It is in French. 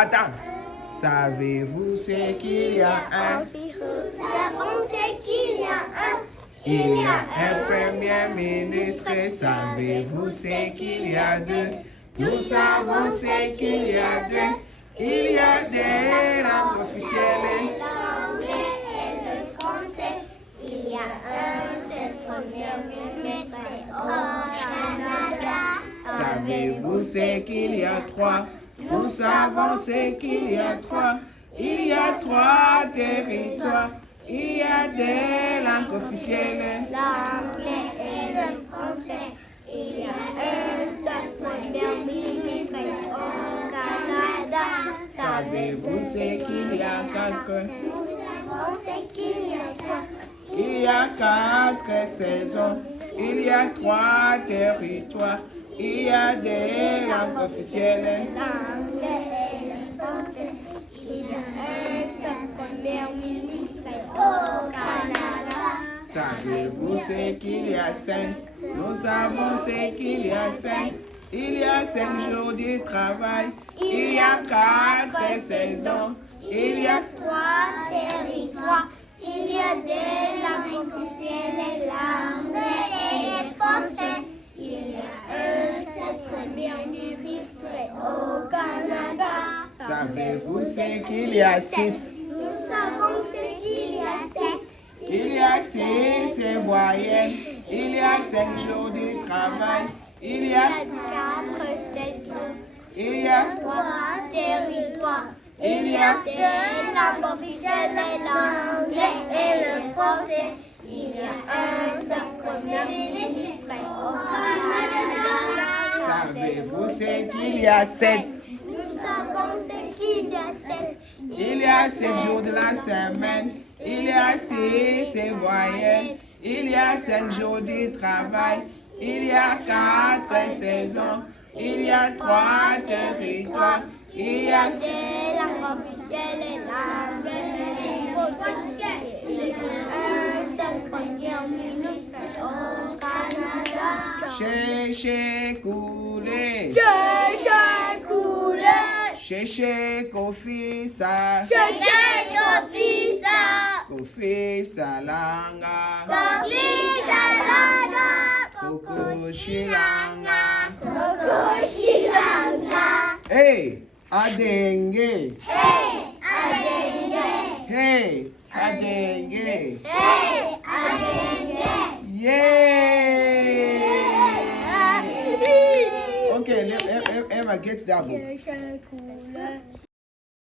Attends. Savez-vous ce qu'il y a un? Savons ce qu'il y a un. Il y a un premier ministre. Savez-vous ce qu'il y a deux? Nous savons ce qu'il y a deux. Il y a des langues officielles. L'anglais et le français. Il y a un seul premier ministre au Canada. Savez-vous ce qu'il y a trois? Nous savons ce qu'il y a trois. Il y a trois territoires. Il y a des langues officielles. L'anglais et le français. Il y a un seul premier ministre au Canada. Savez-vous ce qu'il y a quatre? Nous savons ce qu'il y a quatre. Il y a quatre saisons. Il y a trois territoires. Il y a des langues officielles. L'anglais et le français. Il y a un seul premier ministre au Canada. Savez-vous ce qu'il y a cinq? Nous savons ce qu'il y a cinq. Il y a 5 jours de travail. Il y a 4 saisons. Il y a 3 territoires. Il y a des langues officielles, l'anglais et le français. Il y a un seul premier ministre au Canada. Savez-vous ce qu'il y a 6? Nous savons ce qu'il y a 6. Il y a 6 voyelles. Il y a 5 jours de travail. Il y a 4 saisons. Il y a 3 territoires. Il y a 2 langues officielles, l'anglais et le français. Il y a un seul premier ministre au Canada. Savez-vous ce qu'il y a 7? Nous savons ce qu'il y a 7. Il y a 7 jours de la semaine. Il y a 6 voyelles. Il y a 5 jours de travail. Il y a 4 saisons. Il y a 3 territoires. Il y a des langues officielles, l'anglais et le français. Il y a un seul premier ministre au Canada. Cherchez couler. Cherchez couler. Cherchez Kofisa. Cherchez Kofisa. Kofisa langa. Kofisa langa. Koko shilanga. Koko shilanga. Hey, adenge. Hey, adenge. Hey, adenge. Hey, adenge. Yay! Okay, Emma, get that book. Cherchez couler.